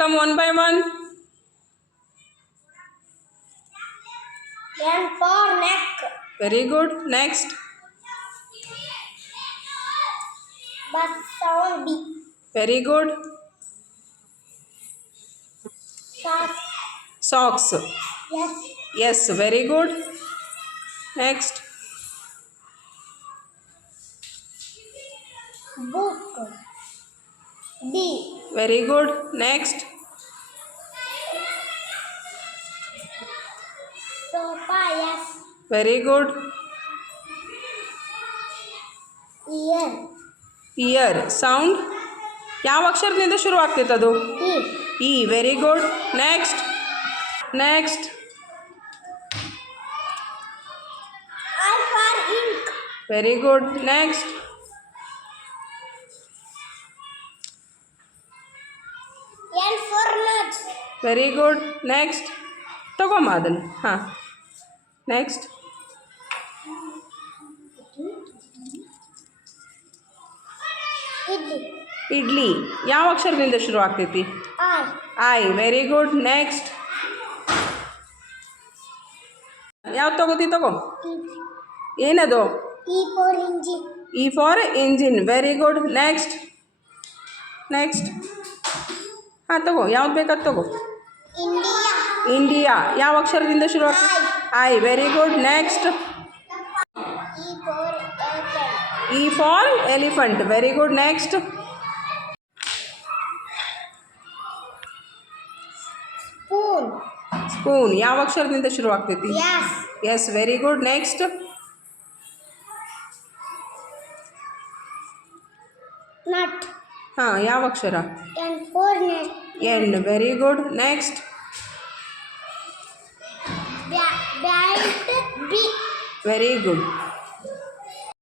come one by one. N for neck. Very good. Next. The sound B. Very good. Socks. Socks. Yes. Yes, very good. Next. Book. B. Very good. Next. Sofa. Yes. Very good. Ear. Ear. Sound. ಯಾವ ಅಕ್ಷರದಿಂದ ಶುರು ಆಗ್ತೈತೆ ಅದು? E. E. Very good. Next. Next. I for ink. Very good. Next. N for nuts. Very good. Next. ತಗೊಮ್ಮ ಅದನ್ನು. ಹಾಂ. Next. Idli. Idli ಯಾವ ಅಕ್ಷರದಿಂದ ಶುರು ಆಗ್ತೈತಿ? I. I. Very good. Next. ಯಾವ್ದು ತಗೋತಿ? ತಗೋ. ಏನದು? E for engine. E for engine. Very good. Next. Next. ಹಾಂ ತಗೋ, ಯಾವ್ದು ಬೇಕಾದ ತಗೋ. India. ಇಂಡಿಯಾ ಯಾವ ಅಕ್ಷರದಿಂದ ಶುರು ಆಗ್ತದೆ? I. Very good. Next. E for elephant. E for elephant. Very good. Next. Spoon. Spoon ಯಾವ ಅಕ್ಷರದಿಂದ ಶುರು ಆಗ್ತೈತಿ? Yes. S. Very good. Next. Nut. ಹಾಂ ಯಾವ ಅಕ್ಷರ? N for net. N. Very good. Next. Belt. B. Very good.